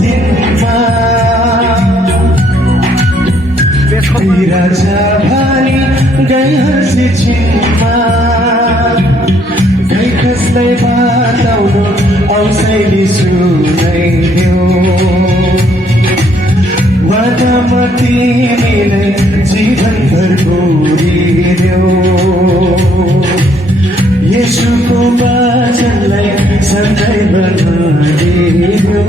दिनमा राजा भानी गइहाल्छ छिनमा खै कसलाई बताउनु औसैली सुनाइदेऊ वादामा तिमीलाई जीवनभर गोरिदेऊ येशूको वचनलाई सधैँ बनाइदेऊ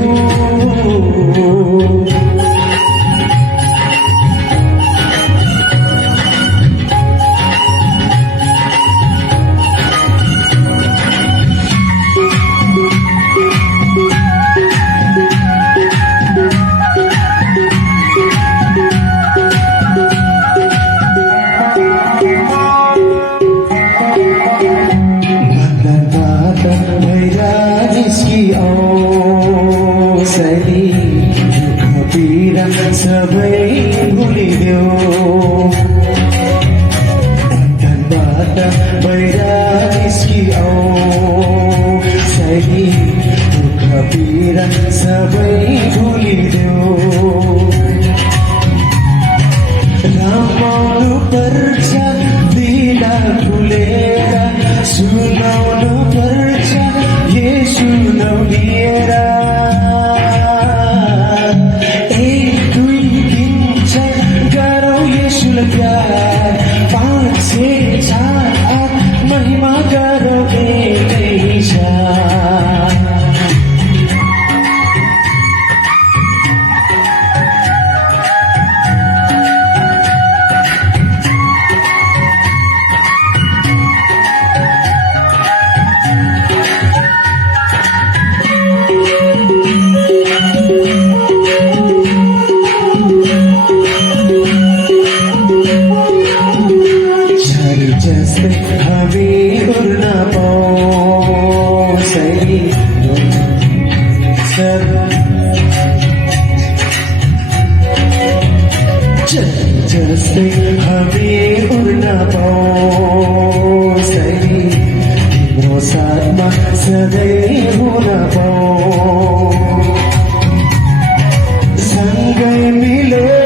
सबै भुलिदेऊ बन्धनबाट बाहिर निस्किआऊ सही दुःख पीडा सबै भुलिदेऊ रमाउनु पर्छ दिला खुलेर सुनाउनु पर्छ येशू नाउँ लिएर महिमा करो बेचा जस्तै हामी उड्न पाऊँ सही जस्तै हामी उड्न पाऊँ सही तिम्रो साथमा सधैँ हुन पाऊँ सँगै मिलेर